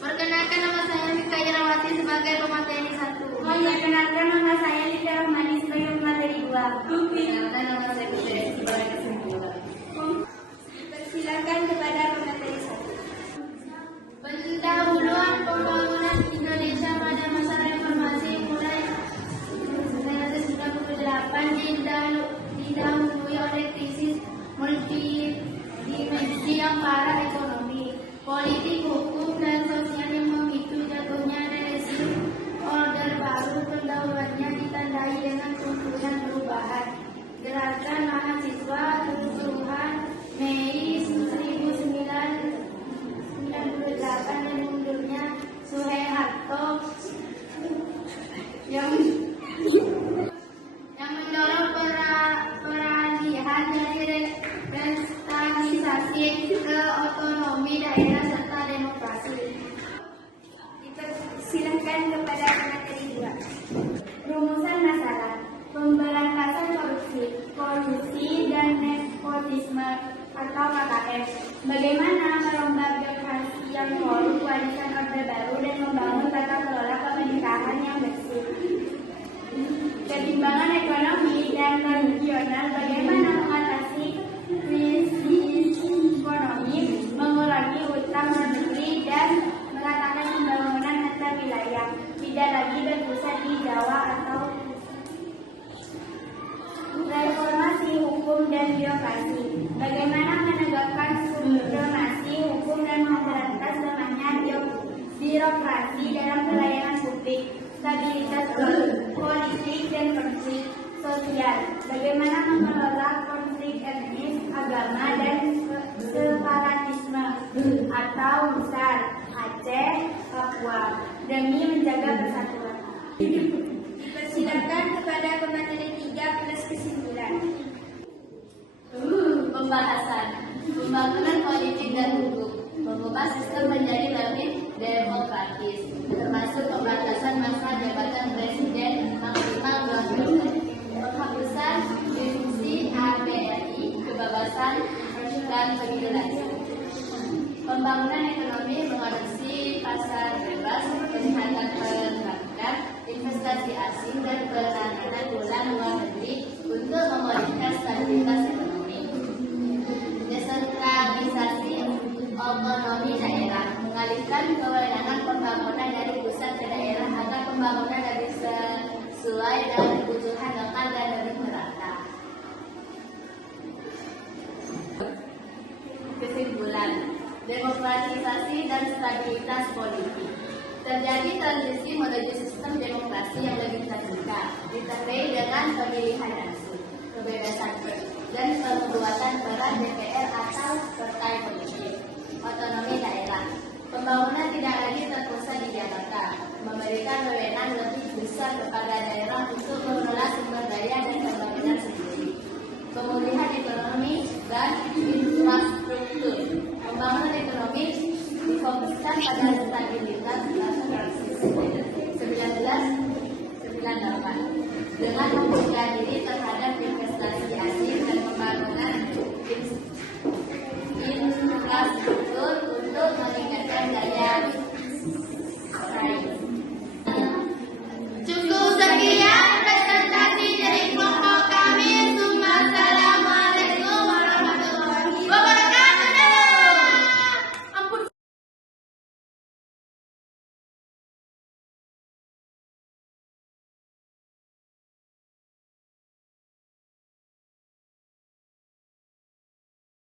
Perkenalkan, nama saya Mika Irawati sebagai pemateri 1. Perkenalkan, nama saya Lida Rahmani sebagai pemateri 2. Perkenalkan, nama saya Putri sebagai kesimpulan. Persilakan kepada pemateri 1. Pendahuluan pembangunan Indonesia pada masa reformasi mulai 1998 didahului oleh krisis multidimensi yang parah, ekonomi, politik, hukum, dan sosial yang memicu jatuhnya rezim order baru. Pendahuluannya ditandai dengan tuntunan perubahan gerakan mahasiswa kerusuhan Mei 1998 dan mundurnya Soeharto yang mendorong peralihan dari revitalisasi ke otonomi daerah serta demokrasi. Dipersilakan kepada pemateri 2. Rumusan masalah pemberantasan kolusi dan nepotisme atau KKN. Bagaimana merombak birokrasi yang korup, warisan orde baru, dan membangun tata kelola pemerintahan yang bersih. Ketimbangan ekonomi dan regional. Bagaimana mengatasi krisis ekonomi, mengurangi utang luar negeri, dan meratakan pembangunan antar wilayah, tidak lagi berpusat di Jawa atau reformasi hukum dan birokrasi. Bagaimana menegakkan supremasi hukum dan memberantas lemahnya birokrasi dalam pelayanan publik, stabilitas politik dan konflik sosial. Bagaimana mengelola konflik etnis, agama, dan separatisme atau besar Aceh, Papua demi menjaga persatuan. Dipersilakan kepada pemateri 3 plus kesimpulan. Pembahasan pembangunan politik dan hukum, mengubah sistem menjadi lebih demokratis, termasuk pembatasan masa jabatan presiden maksimal 2 periode, penghapusan divisi ABRI, kebebasan dan pemilu langsung. Pembangunan ekonomi mengadopsi pasar bebas, peningkatan perbankan, investasi asing, dan penanganan ulang luar negeri untuk memulihkan stabilitas ekonomi. Desentralisasi otonomi daerah, mengalihkan kewenangan pembangunan dari pusat ke daerah agar pembangunan lebih sesuai dengan kebutuhan lokal dan lebih merata. Kesimpulan, demokratisasi dan stabilitas politik. Terjadi transisi menuju sistem demokrasi yang lebih terbuka, ditandai dengan pemilihan langsung, kebebasan pers, dan pembuatan peran DPR atau partai politik. Otonomi daerah, pembangunan tidak lagi terpusat di Jakarta, memberikan wewenang lebih besar kepada daerah untuk mengelola sumber daya dan pembangunan sendiri. Pemulihan ekonomi dan infrastruktur, pembangunan ekonomi difokuskan pada stabilitas dan krisis 1998 dengan